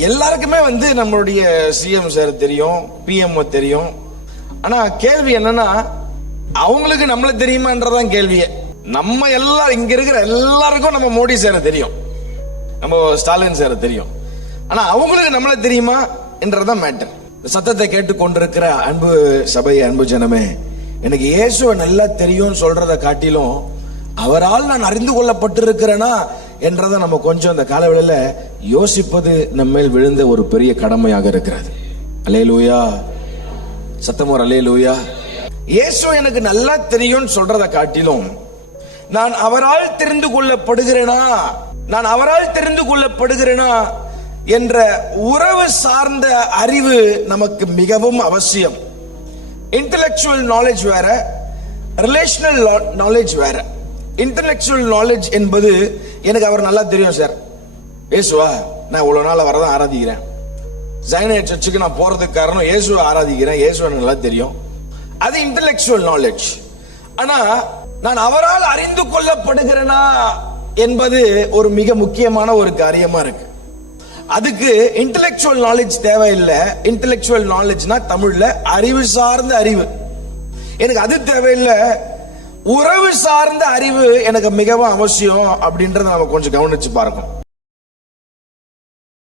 எல்லாருக்குமே நம்மளுடைய CM sir தெரியும், பிஎம் தெரியும். ஆனா கேள்வி என்னன்னா, அவங்களுக்கு நம்மள தெரியுமான்றதான் கேள்வியே. நம்ம எல்லாரும் இங்க இருக்கிற எல்லாருக்கும் நம்ம மோடி சார் தெரியும், நம்ம ஸ்டாலின் சார் தெரியும். ஆனா அவங்களுக்கு நம்மள தெரியுமா என்றதான் மேட்டர். சத்தத்தை கேட்டு கொண்டிருக்கிற அன்பு சபை, அன்பு ஜனமே, எனக்கு இயேசுவை நல்லா தெரியும் சொல்றதை காட்டிலும் அவரால் நான் அறிந்து கொள்ளப்பட்டிருக்கிறேனா என்றதை நம்ம கொஞ்சம் அந்த காலவெளியில யோசிப்பது நம்ம மேல் விழுந்த ஒரு பெரிய கடமையாக இருக்கிறது. அல்லேலூயா, சத்தமோர் அல்லேலூயா. இயேசு எனக்கு நல்லா தெரியும் சொல்றதை காட்டிலும் நான் அவரால் தெரிந்து கொள்ளப்படுகிறேனா, நான் அவரால் தெரிந்து கொள்ளப்படுகிறேனா என்ற உறவு சார்ந்த அறிவு நமக்கு மிகவும் அவசியம். இன்டெலக்சுவல் நாலேஜ் வேற, ரிலேஷனல் நாலேஜ் வேற. இன்டெலக்சுவல் நாலேஜ் என்பது எனக்கு அவர் நல்லா தெரியும் சார், இயேசுவா நான் இவ்வளவு நாள் அவரை ஆராதிக்கிறேன், ஜைனட் சர்ச்சுக்கு நான் போறதுக்கு காரணம் இயேசுவை ஆராதிக்கிறேன், இயேசுவை எனக்கு நல்லா தெரியும். அது இன்டெலக்சுவல் நாலேஜ். ஆனா நான் அவரால் அறிந்து கொள்ளப்படுகிறேனா என்பது ஒரு மிக முக்கியமான ஒரு காரியமா இருக்கு. அதுக்கு இன்டெலக்சுவல் நாலேஜ் தேவையில்லை. இன்டெலக்சுவல் நாலேஜ்னா தமிழ்ல அறிவு சார்ந்த அறிவு. எனக்கு அது தேவையில்லை. உறவு சார்ந்த அறிவு எனக்கு மிகவும் அவசியம் அப்படின்றத நம்ம கொஞ்சம் கவனிச்சு பார்க்கணும்.